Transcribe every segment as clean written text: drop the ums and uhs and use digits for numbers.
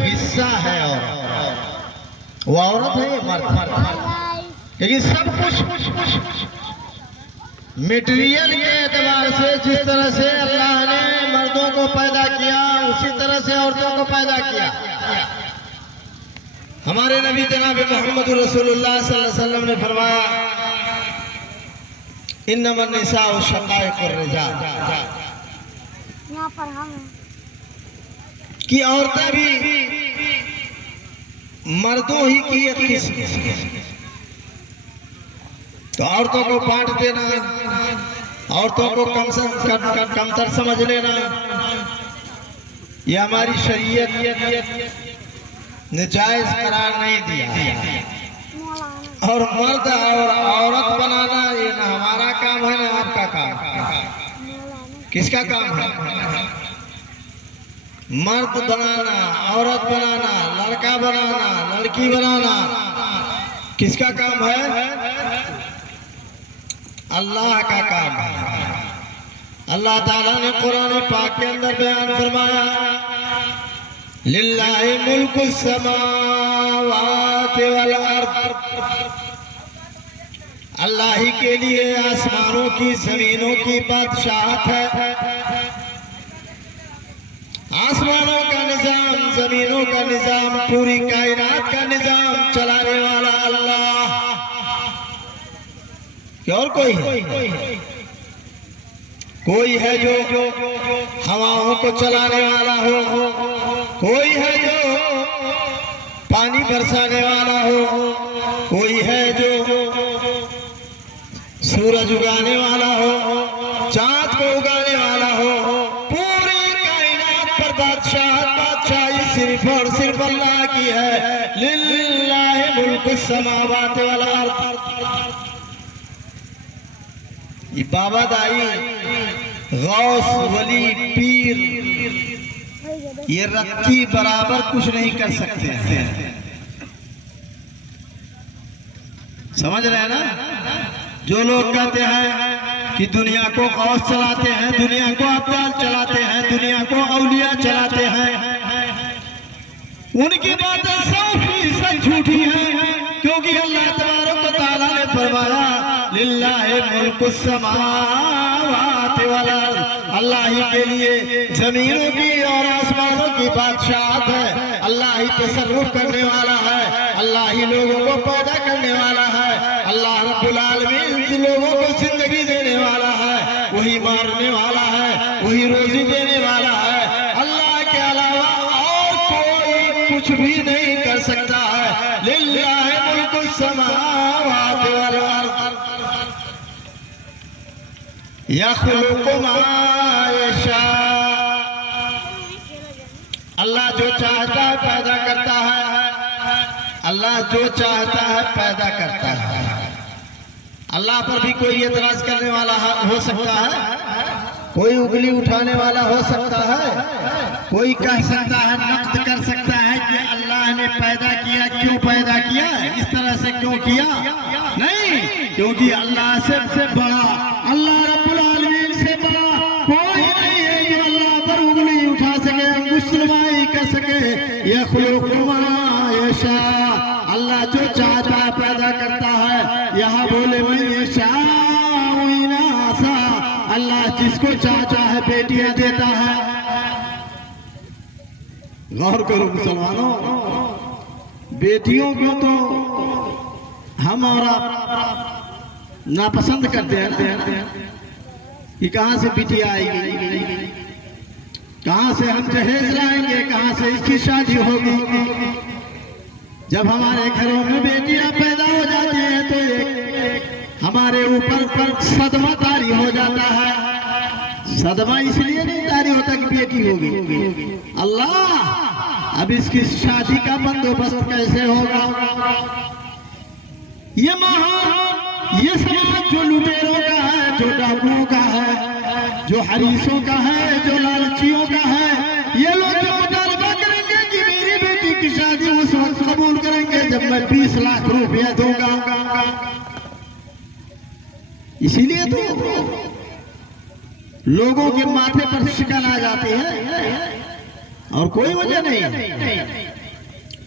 हिस्सा है औरत, वो औरत है ये मर्द। क्योंकि सब कुछ मटेरियल के एतबार से जिस तरह से अल्लाह ने मर्दों को पैदा किया उसी तरह से औरतों को पैदा किया। हमारे नबी जनाब मोहम्मद रसूलुल्लाह सल्लल्लाहु अलैहि वसल्लम ने फरमाया इन्नमा निसाउ शकाइकुर रिजाल, यहाँ पर हम कि औरतें भी मर्दों ही की एक किस्म। तो औरतों को बांट देना, औरतों को कमतर समझ लेना, ये हमारी शरीयत ने जायज करार नहीं दिया। और मर्द और औरत बनाना ये ना हमारा काम है ना आपका काम। किसका काम है? मर्द बनाना, औरत बनाना, लड़का बनाना, लड़की बनाना किसका काम है? अल्लाह का काम है। अल्लाह ताला ने कुरान पाक के अंदर बयान फरमाया लिल्लाहि मुल्कु समावाति वल अर्द, अल्लाह ही के लिए आसमानों की जमीनों की बादशाहत है। आसमानों का निजाम, जमीनों का निजाम, पूरी कायनात का निजाम चलाने वाला अल्लाह, क्या और कोई है? कोई है जो हवाओं को चलाने वाला हो, कोई है जो पानी बरसाने वाला हो, कोई है जो सूरज उगाने वाला हो, चांद को उगाने वाला हो। पूरी कायनात पर बादशाही सिर्फ और सिर्फ अल्लाह की है। लिल्लाहि मुल्कु समावाति वल अर्द। ये बाबा दाई, गौस, वली, पीर ये रत्ती बराबर कुछ नहीं कर सकते हैं। समझ रहे हैं ना? जो लोग कहते हैं कि दुनिया को गौस चलाते हैं, दुनिया को अब्दाल चलाते हैं, दुनिया को औलिया चलाते हैं, उनकी बातें 100% झूठी हैं। क्योंकि अल्लाह तबारक व तआला ने फरमाया लिल्लाहि मुल्कु समावाति वल अर्द, अल्लाह ही के लिए जमीनों की और आसमानों की बादशाहत है। अल्लाह ही तसर्रुफ करने वाला है, अल्लाह ही लोगों को पैदा करने वाला है। अल्लाह रब्बुल आलमीन लोगों को जिंदगी देने वाला है, वही मारने वाला है, वही रोजी देने वाला है। अल्लाह के अलावा और कोई कुछ भी नहीं कर सकता है। लिल्लाहि मुल्कु समावाति वल अर्द यख्लुकु मा यशा, अल्लाह जो चाहता है पैदा करता है। अल्लाह जो चाहता है पैदा करता है। अल्लाह पर भी कोई एतराज करने वाला हो सकता है? कोई उंगली उठाने वाला हो सकता है? कोई कह सकता है, नक़्द कर सकता है कि अल्लाह ने पैदा किया, क्यों पैदा किया, इस तरह से क्यों किया? नहीं, क्योंकि अल्लाह से बड़ा, अल्लाह रब्बुल आलमीन से बड़ा कोई नहीं है जो अल्लाह पर उंगली उठा सके, अंगुष्ठमाई कर सके। यख्लुकु मा यशा, अल्लाह जो चाहता है पैदा करता है। यहाँ बोले मैं यशाउ इनासा, अल्लाह जिसको चाहता है बेटियां देता है। गौर करो मुसलमानों, बेटियों को तो हम और आप नापसंद करते हैं कि कहां से बिटिया आएगी, कहां से हम जहेज लाएंगे, कहां से इसकी शादी होगी। जब हमारे घरों में बेटियां पैदा हो जाती हैं तो एक हमारे ऊपर सदमा तारी हो जाता है। सदमा इसलिए नहीं तारी होता कि बेटी होगी। अल्लाह, अब इसकी शादी का बंदोबस्त कैसे होगा? ये महान, ये समाज जो लुटेरों का है, जो डाकुओं का है, जो हरीसों का है, जो लालचियों का है, ये लोग जो मुतालबा करेंगे कि मेरी बेटी की शादी उस वक्त कबूल करेंगे जब मैं 20 लाख रुपया दूंगा। इसीलिए तो लोगों के माथे पर शिकन आ जाती है। और कोई वजह नहीं।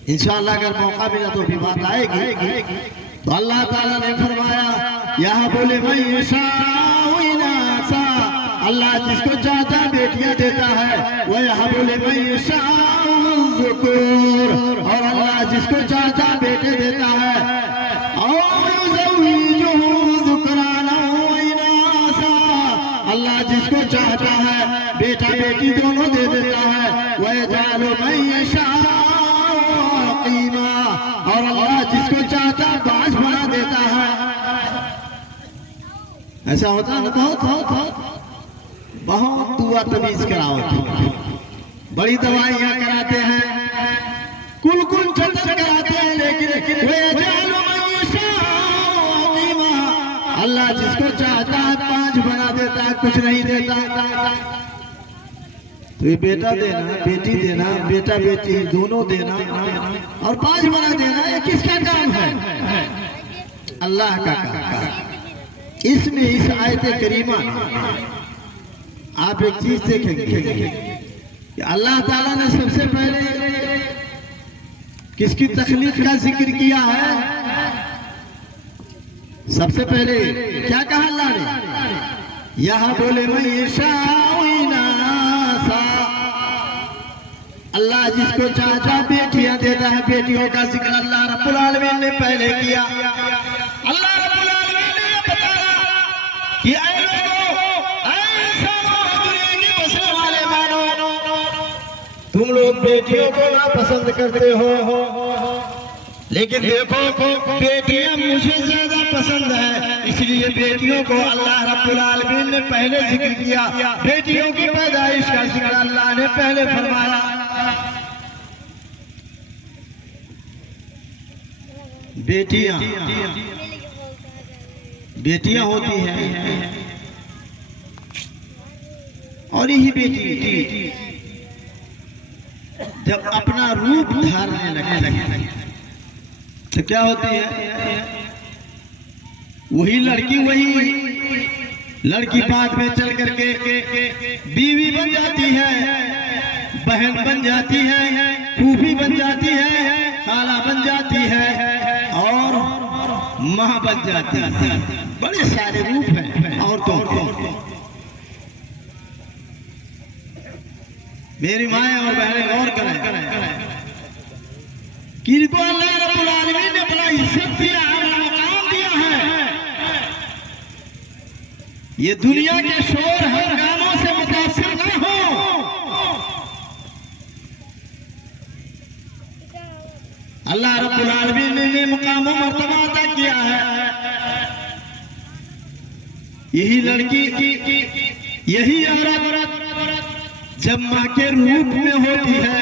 इंशाअल्लाह अगर मौका मिला तो भी बात आएगी। तो अल्लाह ताला ने फरमाया यहाँ बोले मैं सा, अल्लाह जिसको चाहता बेटियां देता है। वह यहाँ बोले मैं ज़ुकूर, और अल्लाह जिसको चाहता बेटे देता है। अल्लाह जिसको चाहता है बेटा बेटी दोनों दे देता है। वह जालो कीमा, और अल्लाह जिसको चाहता बाज बना देता है। ऐसा होता है ना, बहुत दुआ तमीज कराओ, बड़ी दवाइयां कराते हैं, कुल चक्कर कराते हैं, लेकिन अल्लाह जिसको चाहता है 5 बना देता है, कुछ नहीं देता। तो ये बेटा देना, बेटी देना, बेटा बेटी दोनों देना और 5 बना देना, ये किसका काम है? अल्लाह का काम। इसमें इस आयत करीमा आप एक चीज देखेंगे कि अल्लाह ताला ने सबसे पहले किसकी तखलीक का जिक्र किया है? सबसे पहले क्या कहा अल्लाह ने? यहाँ बोले अल्लाह जिसको चाहता बेटियां देता है। बेटियों का जिक्र अल्लाह रब्बुल आलमीन ने पहले किया। अल्लाह रब्बुल आलमीन ने बताया कि तुम लोग बेटियों को ना पसंद करते हो, लेकिन देखो बेटियां मुझे ज्यादा पसंद है, इसलिए बेटियों को अल्लाह रब्बुल आलमीन ने पहले जिक्र किया। बेटियों की पैदाइश का जिक्र अल्लाह ने पहले फरमाया। बेटियां होती हैं, और यही बेटी जब अपना रूप धारने लगे तो क्या होती है? वही लड़की बाद में चल करके बीवी बन जाती है, बहन बन जाती है, फूफी बन जाती है, खाला बन जाती है और माँ बन जाती है। बड़े सारे रूप हैं औरतों के। मेरी माएँ और बहनें गौर करें कि इनको अल्लाह रब्बुल आलमीन ने बड़ा इज्जत दिया है, बड़ा मकाम दिया है। ये दुनिया के शोर हंगामों से मुतासिर न हो। अल्लाह रब्बुल आलमीन ने मकाम और मर्तबा अता किया है। यही लड़की, यही औरत जब माँ के रूप में होती है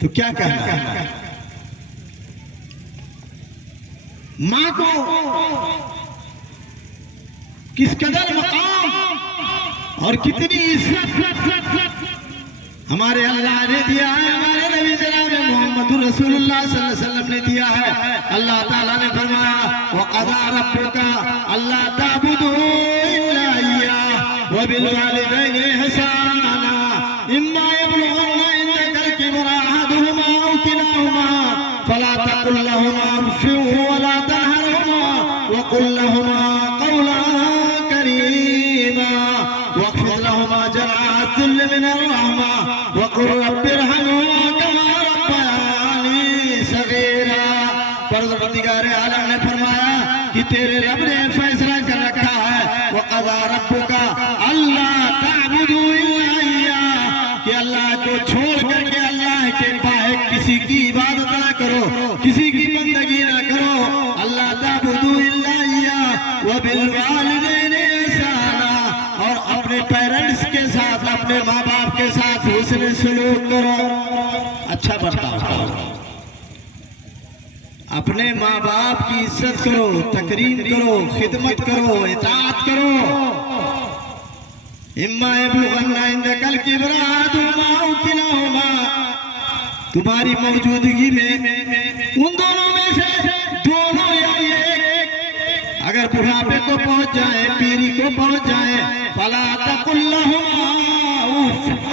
तो क्या कहना है? माँ को किस कदर मकाम और कितनी इज्जत हमारे अल्लाह ने दिया है, हमारे नबी जनाब मोहम्मद रसूलुल्लाह सल्लल्लाहु अलैहि वसल्लम ने दिया है। अल्लाह ताला ने फरमाया वक़ज़ा रब्बुका अल्ला ताबुदू इल्ला इय्याहु व बिल वालिदैनि इहसाना इम्मा यबलुगन्ना इंदकल किबरा अहदुहुमा औ किलाहुमा फला तकुल लहुमा उफ़्फ़िन व ला तनहरहुमा व कुल लहुमा क़ौलन करीमा वख़्फ़िज़ लहुमा जनाह अज़्ज़ुल्लि मिनर रहमा व क़ुल रब्बि इरहमहुमा कमा रब्बयानी सग़ीरा। परवरदिगार आलम ने फरमाया कि तेरे रब ने फैसला कर रखा है वक़ज़ा रब्बुका अल्ला ताबुदू इल्ला इय्याहु, कि अल्लाह को छोड़ करके अल्लाह के बाहर किसी की इबादत ना करो, किसी की बंदगी ना करो। अल्लाह ताबुदू इल्ला इय्याहु व बिल वालिदैनि इहसाना, और अपने पेरेंट्स के साथ, अपने माँ बाप के साथ हुस्न सलूक करो, अच्छा बर्ताव करो। अपने माँ बाप की इज्जत करो, तकरीम करो, खिदमत करो, इताअत करो। इम्मा यबलुगन्ना इंदकल किबरा अहदुहुमा औ किलाहुमा, तुम्हारी मौजूदगी में उन दोनों में से दोनों या एक अगर बुढ़ापे को पहुंच जाए, पीरी को पहुंच जाए, फला तकुल लहुमा उफ़्फ़,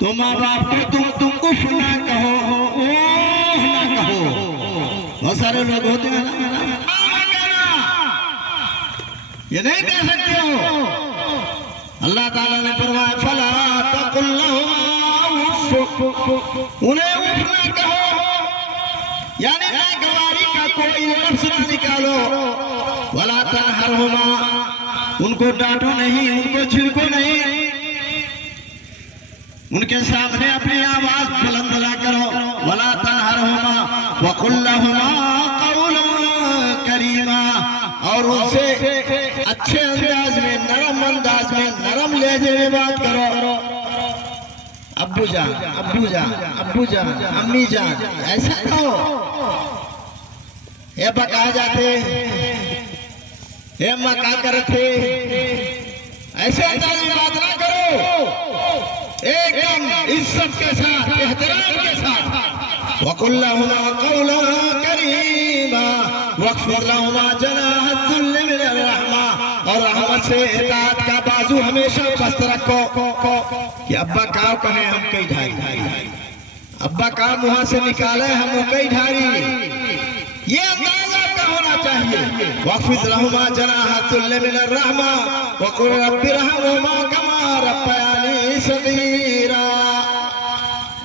तो माँ बाप को तुम उफ ना कहो, ओह ना कहो। बहुत सारे लोग होते हैं ना, ये नहीं कह सकते हो। अल्लाह ताला ने फरमाया फला तकुल लहुमा उफ, उन्हें उफ ना कहो, यानी नागवारी का कोई लफ्ज ना निकालो। वला तनहरहुमा, उनको डांटो नहीं, उनको झिड़को नहीं, उनके सामने अपनी आवाज बुलंद ना करो। वला तनहरहुमा वकुल लहुमा कौलन करीमा, और उनसे अच्छे अंदाज में, नरम अंदाज में, नरम लहजे में बात करो। अब्बू जान, अब्बू जान, अब्बू जान, अम्मी जान, ऐसा कहो। ये बका जाते, ये अम्मा क्या करते, ऐसे अंदाज में बात ना करो, एकदम इज्जत के साथ, एहतराम के साथ। वकुल लहुमा कौलन करीमा वख्फिद लहुमा जनाह ज़ुल्ल मिनर रहमा, और रहमत से इताअत का बाजू हमेशा पस्त रखो। कि अब्बा का कहे हम कई ढारी, अब्बा का मुंह से निकाले हम कई ढारी, ये अंदाज आपका होना चाहिए। वख्फिद लहुमा जनाह ज़ुल्ल मिनर रहमा वकुल रब्बिरहमहुमा कमा रब्बयानी सगीरा।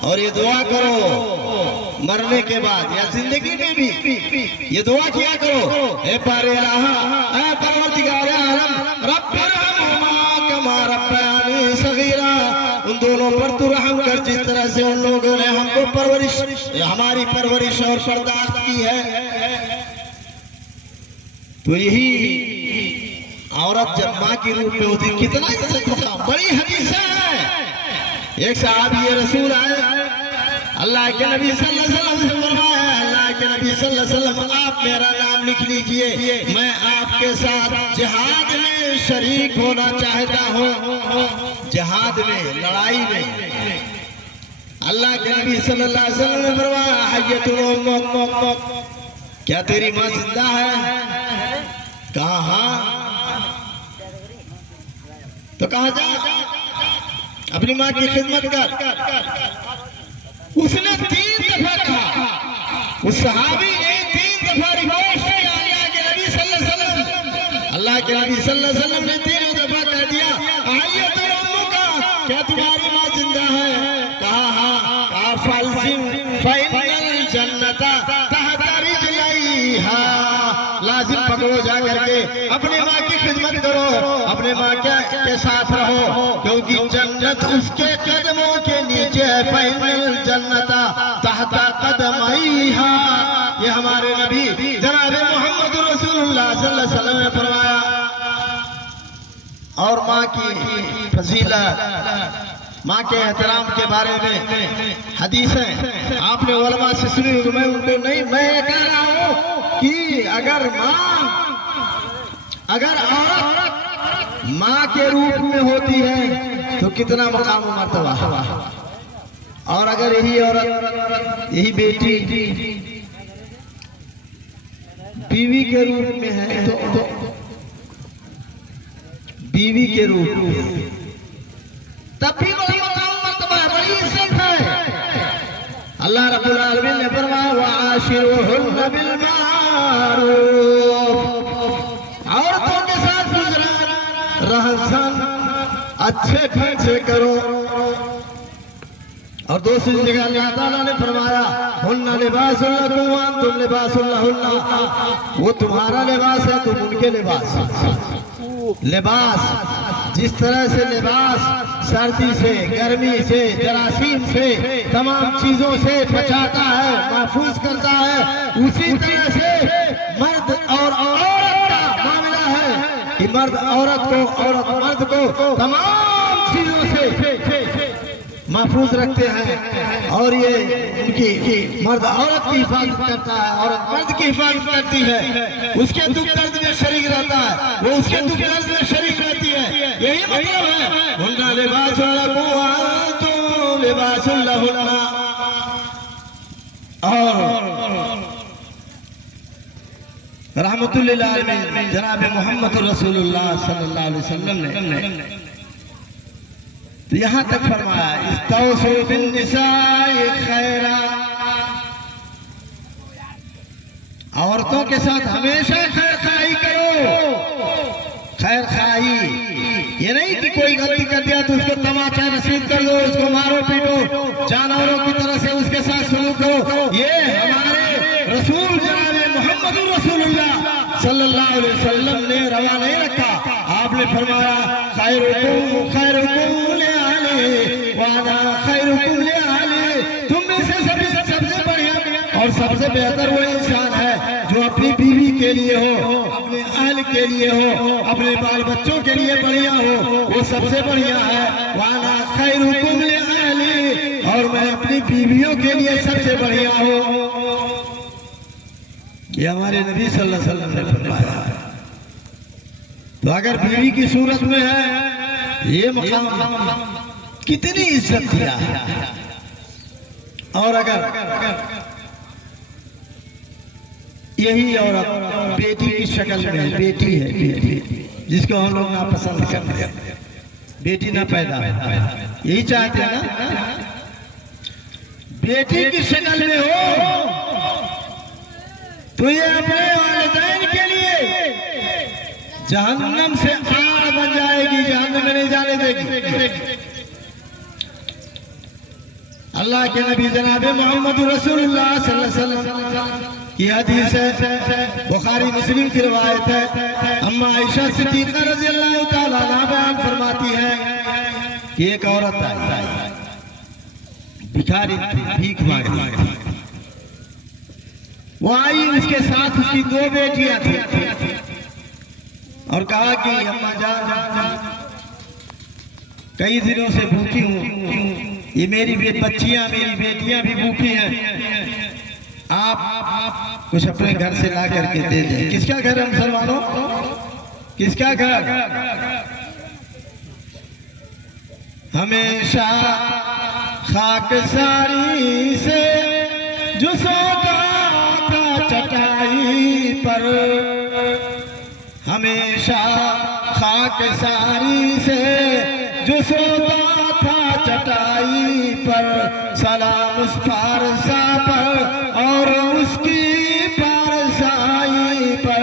और ये दुआ करो मरने के बाद या जिंदगी में भी, ये दुआ किया करो, ए पारेलाहा, ए परवरदिगार आलम, रब्बिरहमहुमा कमा रब्बयानी सगीरा, उन दोनों पर तू रहम कर जिस तरह से उन लोगों ने हमको परवरिश, हमारी परवरिश और बर्दाश्त की है। तो यही औरत जब माँ के रूप में होती, कितना इज्जत होता। बड़ी हदीस है, एक साहब ये रसूल आए, अल्लाह के नबी सल्लल्लाहु अलैहि वसल्लम से फरमाया, अल्लाह के नबी सल्लल्लाहु अलैहि वसल्लम आप मेरा नाम लिख लीजिए, मैं आपके साथ जिहाद में शरीक होना चाहता हूँ। जिहाद में, लड़ाई में। अल्लाह के नबी सल्लल्लाहु अलैहि वसल्लम ने फरमाया हय्यतुल उम्मुक, क्या तेरी माँ जिंदा है? कहा हाँ। तो कहा जा अपनी माँ की खिदमत कर। उसने 3 दफा कहा, उस सहाबी ने 3 दफा रिक्वेस्ट किया अल्लाह के नबी सल्लल्लाहु अलैहि वसल्लम। अल्लाह के नबी सल्लल्लाहु अलैहि वसल्लम ने 3 दफा कह दिया हय्यतुल उम्मुक, क्या तुम्हारी माँ जिंदा है? कहा हाँ। फइन्नल जन्नता तहता रिजलैहा, लाजिम पकड़ो जा करके अपने माँ की खिदमत करो, अपने माँ के साथ रहो, क्योंकि जन्नत उसके कदमों के नीचे है। फइन्नल जन्नता तहता कदमैहा, ये हमारे नबी जनाब मोहम्मद रसूलुल्लाह सल्लल्लाहु अलैहि वसल्लम ने फरमाया। और माँ की फजीलत, माँ के एहतराम के बारे में हदीस है, आपने उलमा से सुनी, मैं उनको नहीं, मैं कह रहा हूँ कि अगर औरत माँ के रूप में होती है तो कितना मकाम मर्तबा, और अगर यही औरत, यही बेटी बीवी के रूप में है तो बीवी के रूप में तब भी बड़ी मकाम मर्तबा है, बड़ी इज्जत है। अल्लाह रब्बुल आलमीन ने फरमाया वआशिरुहुन्ना बिल मारूफ, औरतों के साथ गुजरान रहन अच्छे ढंग से करो। और दूसरी जगह अल्लाह ताला ने फरमाया हुन्ना लिबासुल लकुम व अंतुम लिबासुल लहुन्ना, वो तुम्हारा लिबास है, तुम उनके लिबास। लिबास जिस तरह से लिबास सर्दी से, गर्मी से, जरासीम से, तमाम चीजों से बचाता है, महफूज करता है, उसी तरह से मर्द और औरत का मामला है कि मर्द औरत को, औरत मर्द को तमाम चीजों से महफूज रखते हैं। और ये उनकी मर्द औरत की हिफाजत करता है, औरत मर्द की हिफाजत करती है, उसके दुख दर्द में शरीक रहता है, वो उसके दुख दर्द में शरीक रहती है। यही मतलब है हुन्ना लिबासुल लकुम व अंतुम लिबासुल लहुन्ना। और रहमतुल लिल आलमीन जनाब मोहम्मद रसूलुल्लाह सल्लल्लाहु अलैहि वसल्लम ने तो यहाँ तक फरमाया इस्तौसू बिन्निसाई खैरा, औरतों के साथ हमेशा खैर खाई करो। खैर खाई ये नहीं कि कोई गलती कर दिया तो उसको तमाचा रसीद कर दो, उसको मारो पीटो, जानवरों की तरह से उसके साथ सलूक करो। ये हमारे रसूल जनाब मोहम्मद रसूलुल्लाह सल्लल्लाहु अलैहि वसल्लम ने रवा नहीं रखा। आपने फरमाया खैरुकुम खैरुकुम लिअहली व अना खैरुकुम लिअहली, तुम में से सबसे बढ़िया और सबसे बेहतर वो इंसान है जो अपनी बीवी के लिए हो, अपने अहल के लिए हो, अपने बाल बच्चों के लिए बढ़िया हो, वो सबसे बढ़िया है। वाना खैरुकुम लिअहली, और मैं अपनी बीवियों के लिए सबसे बढ़िया हूँ। ये हमारे नबी सल्लल्लाहु अलैहि वसल्लम ने फरमाया। तो अगर बीवी की सूरत में है ये मकाम, कितनी इज्जत दिया है। और अगर यही औरत बेटी की शक्ल में, बेटी है, बेटी जिसको हम लोग नापसंद करते हैं, बेटी ना पैदा हो, यही चाहते हैं ना, बेटी की शक्ल में हो तो ये अपने वालिदैन के लिए जहन्नम से आग बन जाएगी, जहन्नम में नहीं जाने देगी। अल्लाह के नबी जनाब मोहम्मद रसूलुल्लाह सल्लल्लाहु अलैहि वसल्लम की हदीस है, बुखारी मुस्लिम की रिवायत है। अम्मा आयशा सिद्दीक़ा रज़ियल्लाहु ताला अन्हा बयान फरमाती है कि एक औरत आई, भिखारी थी, भीख मांग रही थी। वो आई, उसके साथ उसकी 2 बेटियां थी और कहा कि अम्मा जान कई दिनों से भूखी हूँ, ये मेरी बच्चियां, मेरी बेटियां भी भूखी हैं, आप कुछ अपने घर से ला करके दे दें। किसका घर है मुसलमानों, किसका घर? हमेशा खाकसारी से जो सोता था चटाई पर, हमेशा खाकसारी से जो सोता था चटाई पर, सलाम उस पारसा पर और उसकी पारसाई पर।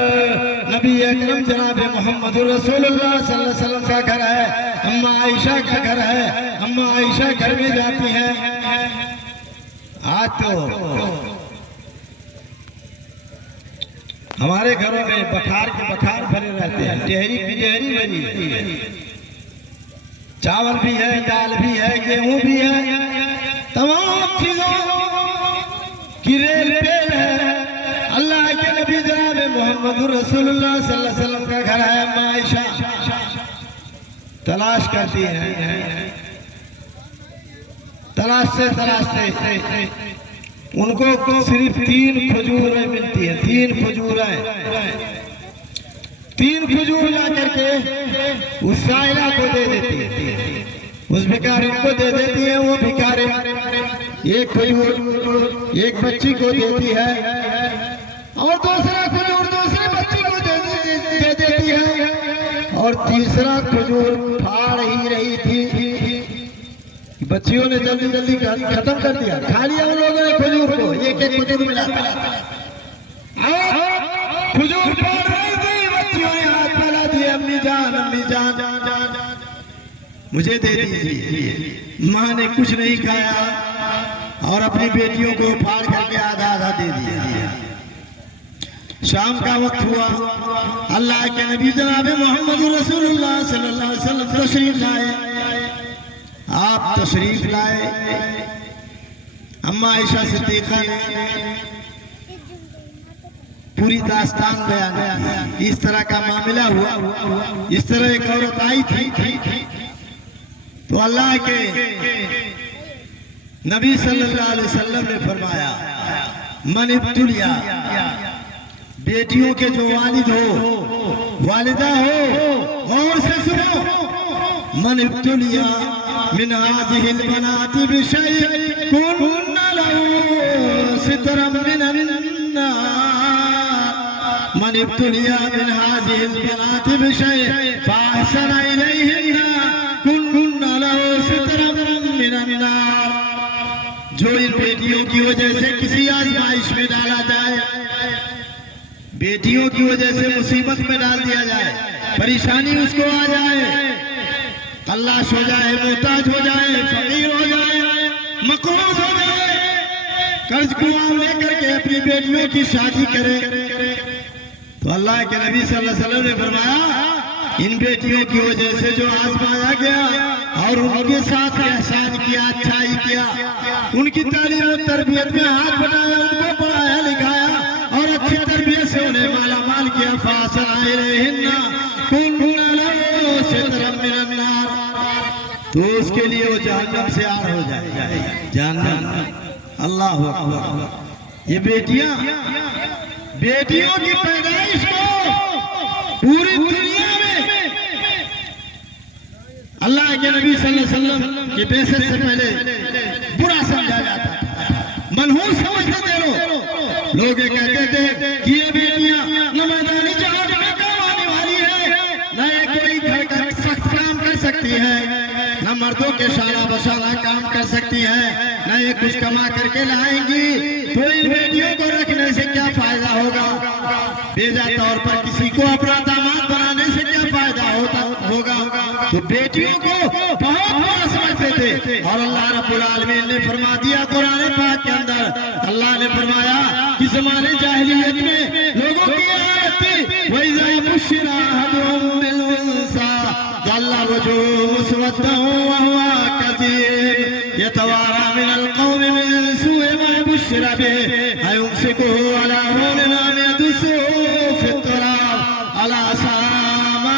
नबी अकरम जनाब मोहम्मद रसूलुल्लाह सल्लल्लाहु अलैहि वसल्लम का घर है, अम्मा आयशा का घर है। अम्मा आयशा घर में जाती हैं। आज तो हमारे घरों में बखार के बखार भरे रहते हैं, डेहरी की डेहरी भरी, चावल भी है, दाल भी है, गेहूं भी है, तमाम चीजों की रेल पेल है। अल्लाह के नबी जनाब मोहम्मद रसूलुल्लाह सल्लल्लाहु अलैहि वसल्लम का घर है। अम्मा आयशा तलाश करती है, तलाशते उनको सिर्फ 3 खजूरें मिलती है, 3 खजूरें, 3 खजूर ला करके उस साइला को दे देती है, उस भिखारी को दे देती है। वो भिखारी 1 खजूर एक बच्ची को देती है और दूसरा खजूर दूसरे बच्ची को दे देती है और तीसरा खजूर फाड़ ही रही थी। बच्चियों ने जल्दी जल्दी खत्म कर दिया, खा लिया उन लोगों ने खजूर को, एक एक खजूर मिला खजूर फाड़ रही थी। बच्चियों ने हाथ फैला दिए, अम्मी जान मुझे दे दीजिए। माँ ने कुछ नहीं खाया और अपनी बेटियों को फाड़ करके आधा आधा दे दिया। शाम का वक्त हुआ, अल्लाह के नबी जनाब मोहम्मद रसूलुल्लाह सल्लल्लाहु अलैहि वसल्लम तशरीफ लाए। आप तशरीफ लाए, अम्मा आयशा सिद्दीक़ा ने पूरी दास्तान बयान की। इस तरह का मामला हुआ, इस तरह एक औरत आई थी तो अल्लाह के नबी सल्लल्लाहु अलैहि वसल्लम ने फरमाया, मन इब्तुलिया, बेटियों के जो वालिद हो, वालिदा हो, और से सुनो, मन इब्तुलिया मिन हाज़िहिल बनाति बिशैइन कुन्ना लहू सितरम मिनन नार। मन इब्तुलिया मिन हाज़िहिल बनाति बिशैइन फ़अहसन इलैहिन्ना कुन्ना लहू मिनन नार, जो इन बेटियों की वजह से किसी आजमाइश में डाला जाए, बेटियों की वजह से मुसीबत में डाल दिया जाए, परेशानी उसको आ जाए, तलाश हो जाए, मोहताज हो जाए, फकीर हो जाए, मकरूज हो जाए, कर्ज कुआं लेकर के अपनी बेटियों की शादी करे, तो अल्लाह के नबी सल्लल्लाहु अलैहि वसल्लम ने फरमाया इन बेटियों की वजह से जो आजमाया गया और उनके साथ एहसान किया, अच्छाई किया, उनकी तालीम और तरबियत में हाथ बढ़ाया, उनको पढ़ाया लिखाया और अच्छी तरबियत से उन्हें माला माल किया, तो उसके लिए वो जहन्नम से आर हो जाए, जहन्नम। अल्लाह हू अकबर। ये बेटियों की पैदाइश को पूरी दुनिया में अल्लाह के नबी सल्लल्लाहु अलैहि वसल्लम के बेशत से पहले बुरा समझा जाता था, मनहूस समझते थे लोग ये कहते थे कि ये बेटियां न मैदानी जहाज में काम आने वाली है, न ये कोई घर का सख्त काम कर सकती है, न मर्दों के शाला बशाला काम कर सकती है, न ये कुछ कमा करके लाएंगी, तो इन बेटियों को रखने से क्या फायदा होगा, बेजा तौर पर किसी को अपना दामाद बनाने से क्या फायदा होगा। तो बेटियों को बहुत बड़ा समझते थे और अल्लाह रब्बुल आलमीन ने फरमा दिया कुरान पाक के अंदर, अल्लाह ने फरमाया कि ज़माने जाहिलियत में लोगों की आदत थी वइज़ा बुश्शिरा अहदुहुम बिल उन्सा ज़ल्ला वजहुहु मुस्वद्दन व हुवा कज़ीम यतवारा मिनल कौमि मिन सूइ मा बुश्शिरा बिहि अयुमसिकुहु अला हुनिन अम यदुस्सुहु फित्तराब अला सामा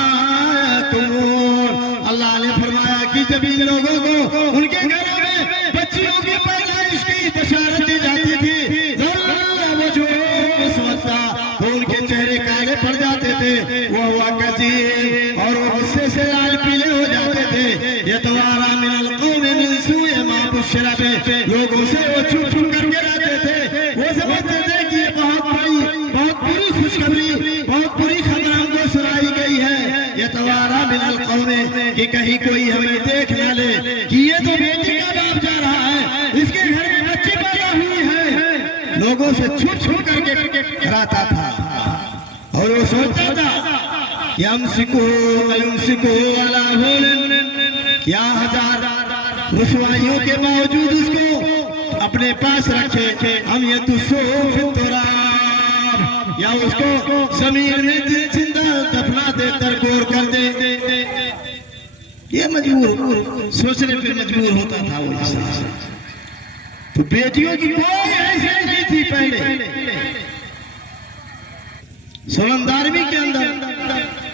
यकुमून। अल्लाह ने फरमाया कि जब इन लोगों को उनके घरों में बच्चियों की पैदाइश की बशारत दी जाती थी, तो उनके चेहरे काले पड़ जाते थे, वो हुआ कज़ीम, और वो गुस्से से लाल पीले हो जाते थे, यतवारा मिनल कौमि मिन सूइ मा बुश्शिरा बिहि, लोगों से वो छुप छुप करके रहते थे, वो समझते थे कि ये बहुत बुरी खुशखबरी, बहुत बुरी खबर हमको सुनाई गई है, यतवारा मिनल कौमि, कि कहीं कोई हमें देख न ले कि ये तो बेटी का बाप जा रहा है, इसके घर में बच्ची पैदा हुई है, लोगों से छुप छुप करके कराता था। और वो सोचता था कि यमसिकु अला हुनिन, क्या हजार रुसवाइयों के बावजूद उसको अपने पास रखे, हम ये तुराब, या उसको जमीन में जिंदा दफना दे, तरगोर कर दे, ये मजबूर सोचने पे मजबूर होता था वो इंसान। तो बेटियों की कोई हैसियत नहीं थी पहले। सोलम दारमी के अंदर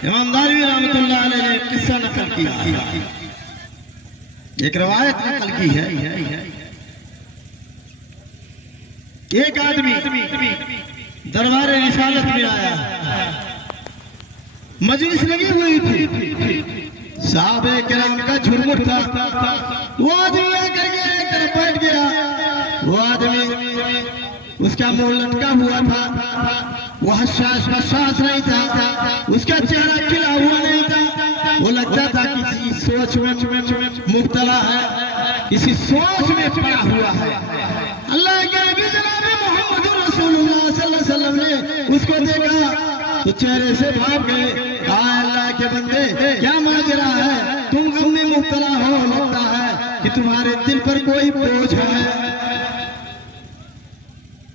इमाम दारमी रहमतुल्लाह अलैह ने किस्सा नकल किया, एक रवायत नकल की है। एक आदमी दरबार रिसालत में आया, मजलिस लगी हुई थी, साहबे किराम का झुरमुट था, वो आदमी आकर के एक तरफ बैठ गया, वो आदमी उसका मुंह लटका हुआ था, वो हशाश नहीं था, उसका चेहरा खिला हुआ नहीं था, वो लगता था किसी सोच में मुब्तला है, किसी सोच में पड़ा हुआ है। अल्लाह के नबी जनाब मोहम्मद रसूलुल्लाह सल्लल्लाहु अलैहि वसल्लम ने उसको देखा तो चेहरे से भाग गए, कहा अल्लाह के बंदे क्या माजरा है, तुम गम में मुब्तला हो, लगता है कि तुम्हारे दिल पर कोई बोझ है।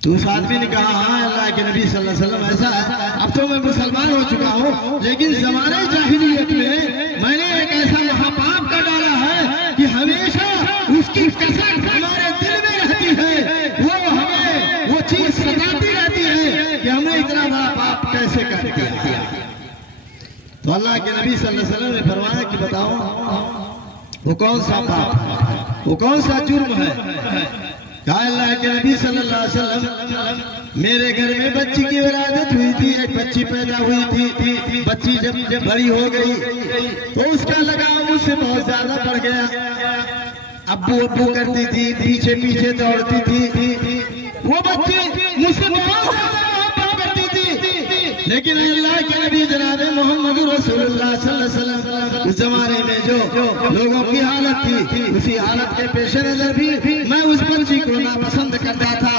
तो उस आदमी ने कहा हाँ अल्लाह के नबी सल्लल्लाहु अलैहि वसल्लम ऐसा है, अब तो मैं मुसलमान हो चुका हूँ, लेकिन ज़माने जाहिलियत में मैंने एक ऐसा महापाप कर डाला है कि हमेशा उसकी कसक हमारे दिल में रहती है, वो हमें वो चीज सताती रहती है कि हमने इतना बड़ा पाप कैसे कर दिया। तो अल्लाह के नबी सल्लल्लाहु अलैहि वसल्लम ने फरमाया कि बताओ वो कौन सा पाप, वो कौन सा जुर्म है। कहा अल्लाह के नबी सल्लल्लाहु अलैहि वसल्लम मेरे घर में बच्ची की विलादत हुई थी, एक बच्ची पैदा हुई थी, बच्ची जब बड़ी हो गई तो उसका लगाव मुझसे बहुत ज्यादा बढ़ गया, अब्बू अब्बू करती थी, पीछे पीछे दौड़ती थी, वो बच्ची मुझसे बहुत ज्यादा मोहब्बत करती थी, लेकिन अल्लाह के नबी जनाब मोहम्मद रसूलुल्लाह सल्लल्लाहु अलैहि वसल्लम उस जमाने में जो लोगों की हालत थी, उसी हालत के पेश नजर भी मैं उस बच्ची को नापसंद करता था,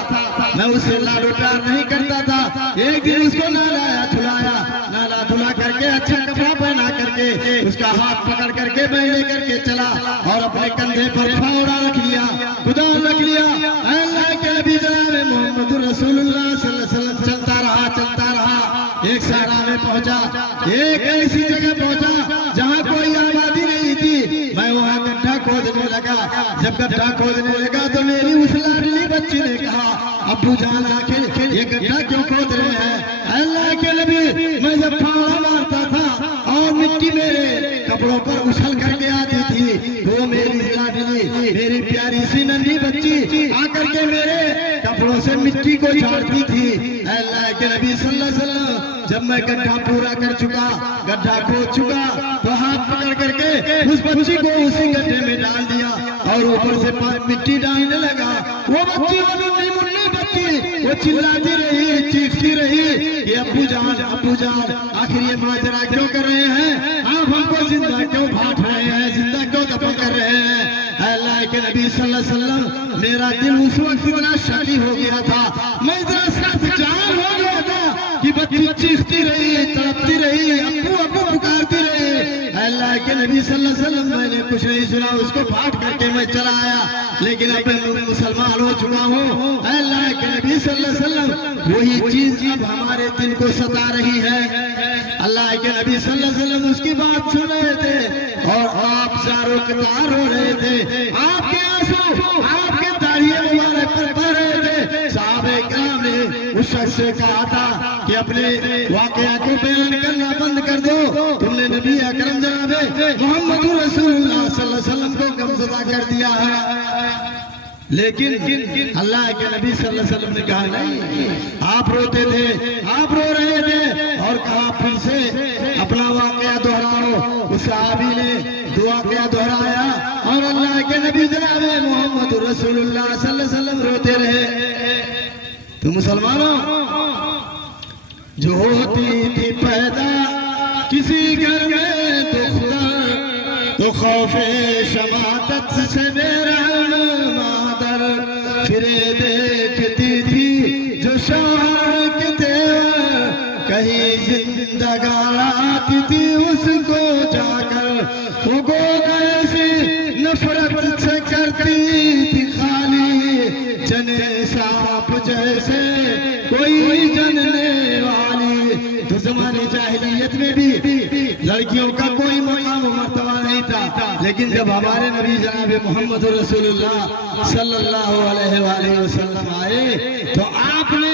मैं उससे लाडो प्यार नहीं करता था। एक दिन उसको नहलाया धुलाया, नहला धुला करके अच्छा कपड़ा पहना करके उसका हाथ पकड़ करके मैं लेकर के चला और अपने कंधे पर फावड़ा रख लिया, खुदा रख लिया। अल्लाह के नबी जनाब मोहम्मद रसूलुल्लाह सल्लल्लाहु अलैहि वसल्लम चलता रहा। एक सहरा में पहुंचा, एक ऐसी जगह पहुंचा जहां कोई आबादी नहीं थी। मैं वहां गड्ढा खोदने लगा। जब गड्ढा खोदने लगा तो मेरी उस लाडली बच्ची ने कहा, अब्बू जान आखिर ये गड्ढा क्यों खोद रहे हैं? अल्लाह के नबी, मैं जब फावड़ा मारता था और मिट्टी मेरे कपड़ों पर उछल करके आती थी, वो मेरी लाडली मेरी प्यारी सी नन्ही बच्ची आकर के मेरे कपड़ों से मिट्टी को झाड़ती थी। अल्लाह के नबी सल्लल्लाहु अलैहि वसल्लम जब मैं गड्ढा पूरा कर चुका, गड्ढा खोद चुका, तो हाथ पकड़ करके उस बच्ची को उसी गड्ढे में डाल दिया और ऊपर से मिट्टी डालने लगा। वो बच्ची, वो नन्ही मुन्नी बच्ची, वो चिल्लाती रही, चीखती रही कि अब्बू जान आखिर ये माजरा क्यों कर रहे हैं? आप हमको जिंदा क्यों भाट रहे हैं, जिंदा क्यों दफन कर रहे हैं? अल्लाह के नबी सल्लल्लाहु अलैहि वसल्लम, मेरा दिल उस वक्त इतना शकी हो गया था, मैं इतना सख्त जान हो गया था कि बच्ची चीखती रही, तड़पती रही, अब्बू अब्बू पुकारती रही। अल्लाह के नबी सल्लल्लाहु अलैहि वसल्लम, मैंने कुछ नहीं सुना, उसको फाट करके मैं चला आया, लेकिन अब मैं मुसलमान हो चुका हूँ। अल्लाह के नबी सल्लल्लाहु अलैहि वसल्म, वही चीज अब हमारे दिल को सता रही है। अल्लाह के नबी सल्लल्लाहु अलैहि वसल्लम उसकी बात सुन रहे थे और आप सारों कतार हो रहे थे, आपके आंसू आपके दाढ़िये मुबारक पर बह रहे थे। साहबे किराम ने उस शख्स से कहा था कि अपने वाकया को बयान करना बंद कर दो, तुमने नबी अकरम जनाबे मोहम्मद रसूलुल्लाह सल्लल्लाहु अलैहि वसल्लम को गमज़दा कर दिया है। लेकिन अल्लाह के नबी सल्लल्लाहु अलैहि वसल्लम ने कहा नहीं, आप रोते थे, आप रो रहे थे, और कहा फिर से अपना वाकया दोहराओ। उस सहाबी ने दो वाकया दोहराया और अल्लाह के नबी जनाबे मोहम्मद रसूलुल्लाह सल्लल्लाहु अलैहि वसल्लम रोते रहे। तो मुसलमानों, जो होती थी पैदा किसी घर में दुख्तर, तो खौफे शमातत से बेरहम मादर फिरे देखती थी जो शौहर के तेवर, कहीं जिंदगाती थी उसको जाकर, वो गो ऐसी नफरत से करती थी खाली, जने सांप जैसे कोई जनने वाली। तो जमाने जाहिलियत में भी लड़कियों का कोई मकाम मर्तबा नहीं था, लेकिन जब हमारे नबी जनाब मोहम्मद रसूलुल्लाह सल्लल्लाहु अलैहि वसल्लम आए तो आपने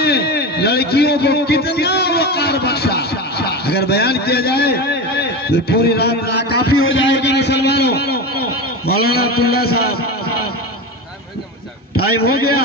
लड़कियों को कितना वक़ार बख्शा। अगर बयान किया जाए तो पूरी रात नाकाफी हो जाएगी मुसलमानों। मौलाना अब्दुल्ला साहब, टाइम हो गया।